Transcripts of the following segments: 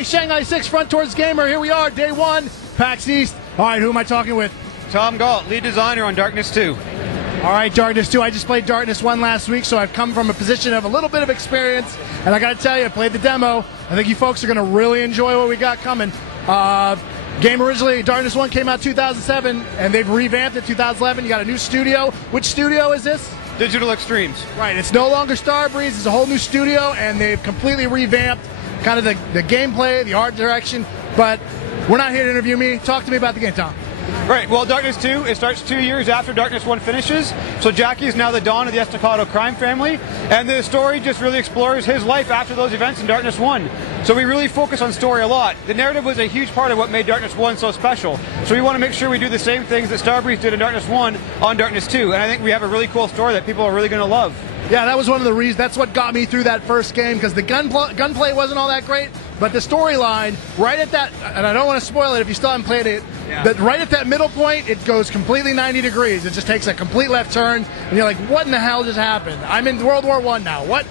Hey, Shanghai 6 Front Towards Gamer, here we are, day one, PAX East. All right, who am I talking with? Tom Galt, lead designer on Darkness 2. All right, Darkness 2. I just played Darkness 1 last week, so I've come from a position of a little bit of experience. And I got to tell you, I played the demo. I think you folks are going to really enjoy what we got coming. Game originally, Darkness 1 came out 2007, and they've revamped it 2011. You got a new studio. Which studio is this? Digital Extremes. Right, it's no longer Starbreeze. It's a whole new studio, and they've completely revamped kind of the gameplay, the art direction. But we're not here to interview me. Talk to me about the game, Tom. Right, well, Darkness 2, it starts 2 years after Darkness 1 finishes. So Jackie is now the Dawn of the Estacado crime family, and the story just really explores his life after those events in Darkness 1. So we really focus on story a lot. The narrative was a huge part of what made Darkness 1 so special. So we want to make sure we do the same things that Starbreeze did in Darkness 1 on Darkness 2. And I think we have a really cool story that people are really going to love. Yeah, that was one of the reasons. That's what got me through that first game, because the gunplay wasn't all that great, but the storyline, right at that, and I don't want to spoil it if you still haven't played it, but right at that middle point, it goes completely 90 degrees. It just takes a complete left turn, and you're like, what in the hell just happened? I'm in World War I now. What?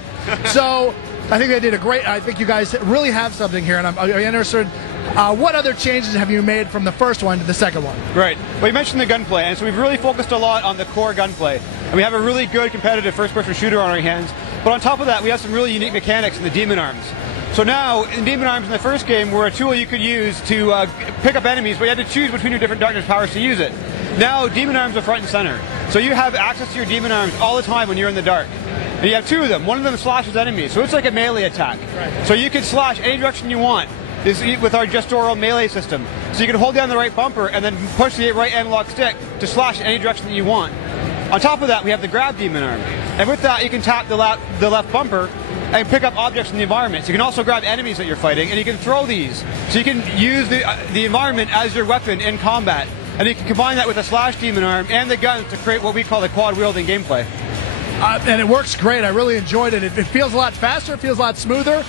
So I think they did a great. I think you guys really have something here, and I'm interested. What other changes have you made from the first one to the second one? Right. Well, you mentioned the gunplay, and so we've really focused a lot on the core gunplay. And we have a really good competitive first-person shooter on our hands. But on top of that, we have some really unique mechanics in the Demon Arms. So now, in Demon Arms in the first game, were a tool you could use to pick up enemies, but you had to choose between your different darkness powers to use it. Now, Demon Arms are front and center. So you have access to your Demon Arms all the time when you're in the dark. And you have two of them. One of them slashes enemies, so it's like a melee attack. Right. So you can slash any direction you want. This with our gestural melee system. So you can hold down the right bumper and then push the right analog stick to slash in any direction that you want. On top of that, we have the grab Demon Arm. And with that, you can tap the left bumper and pick up objects in the environment. So you can also grab enemies that you're fighting, and you can throw these. So you can use the environment as your weapon in combat. And you can combine that with a slash Demon Arm and the guns to create what we call the quad-wielding gameplay. And it works great. I really enjoyed it. It feels a lot faster. It feels a lot smoother.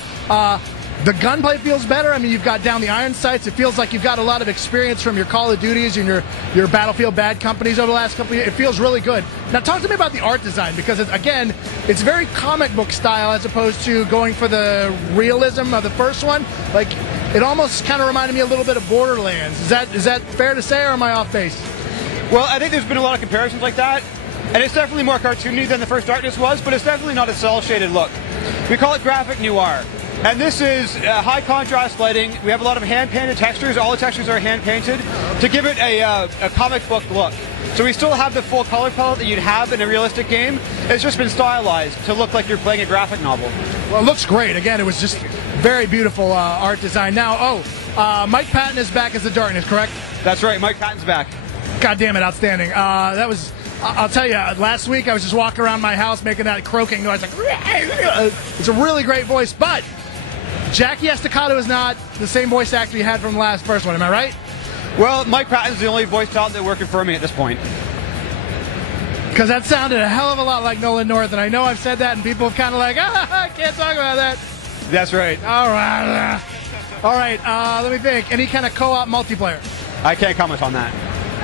The gunplay feels better. I mean, you've got down the iron sights. It feels like you've got a lot of experience from your Call of Duties and your Battlefield Bad companies over the last couple of years. It feels really good. Now, talk to me about the art design, because, again, it's very comic book style as opposed to going for the realism of the first one. Like, it almost kind of reminded me a little bit of Borderlands. Is that fair to say, or am I off base? Well, I think there's been a lot of comparisons like that. And it's definitely more cartoony than the first Darkness was, but it's definitely not a cel-shaded look. We call it graphic noir. And this is high contrast lighting. We have a lot of hand-painted textures. All the textures are hand-painted to give it a comic book look. So we still have the full color palette that you'd have in a realistic game. It's just been stylized to look like you're playing a graphic novel. Well, it looks great. Again, it was just very beautiful art design. Now, Mike Patton is back as the Darkness, correct? That's right. Mike Patton's back. God damn it, outstanding. That was... I'll tell you, last week I was just walking around my house making that croaking noise. Like, it's a really great voice, but Jackie Estacado is not the same voice actor you had from the first one. Am I right? Well, Mike Patton's the only voice talent that working for me at this point. Because that sounded a hell of a lot like Nolan North, and I know I've said that, and people have kind of like, I can't talk about that. That's right. All right. All right, let me think. Any kind of co-op multiplayer? I can't comment on that.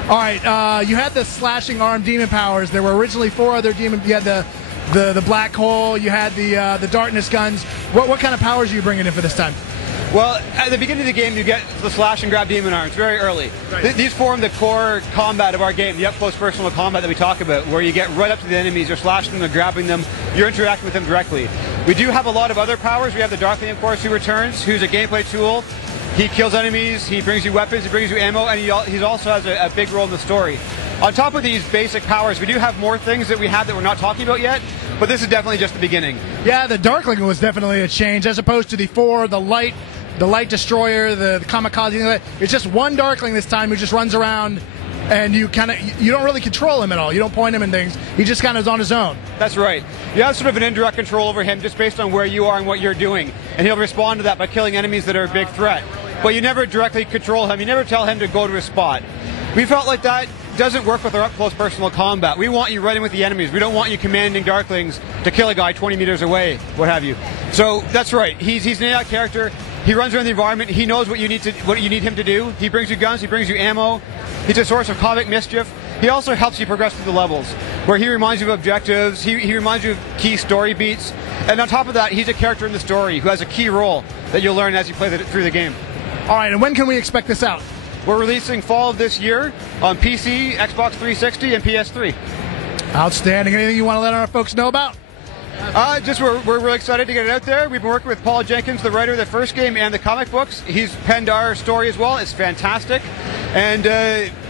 All right, you had the slashing arm demon powers. There were originally 4 other demon. You had the black hole. You had the darkness guns. What kind of powers are you bringing in for this time? Well, at the beginning of the game, you get the slash and grab demon arms very early. Right. These form the core combat of our game, the up-close personal combat that we talk about, where you get right up to the enemies, you're slashing them, you're grabbing them, you're interacting with them directly. We do have a lot of other powers. We have the Darkling, of course, who returns, who's a gameplay tool. He kills enemies, he brings you weapons, he brings you ammo, and he also has a big role in the story. On top of these basic powers, we do have more things that we have that we're not talking about yet, but this is definitely just the beginning. Yeah, the Darkling was definitely a change, as opposed to the 4, the light destroyer, the kamikaze. It's just one Darkling this time who just runs around, and you don't really control him at all. You don't point him and things. He just kind of is on his own. That's right. You have sort of an indirect control over him just based on where you are and what you're doing, and he'll respond to that by killing enemies that are a big threat. But you never directly control him. You never tell him to go to a spot. We felt like that doesn't work with our up-close personal combat. We want you running with the enemies. We don't want you commanding Darklings to kill a guy 20 meters away, what have you. So that's right. He's an AI character. He runs around the environment. He knows what you need him to do. He brings you guns. He brings you ammo. He's a source of comic mischief. he also helps you progress through the levels, where he reminds you of objectives, he reminds you of key story beats, and on top of that, he's a character in the story who has a key role that you'll learn as you play through the game. All right, and when can we expect this out? We're releasing fall of this year on PC, Xbox 360, and PS3. Outstanding. Anything you want to let our folks know about? We're really excited to get it out there. We've been working with Paul Jenkins, the writer of the first game and the comic books. He's penned our story as well. It's fantastic. And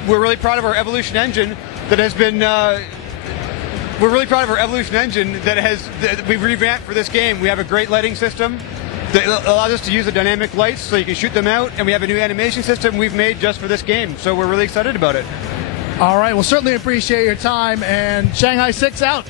we're really proud of our Evolution engine that has been... we're really proud of our Evolution engine that we've revamped for this game. We have a great lighting system that allows us to use the dynamic lights so you can shoot them out, and we have a new animation system we've made just for this game. So we're really excited about it. All right, well, certainly appreciate your time, and Shanghai 6 out.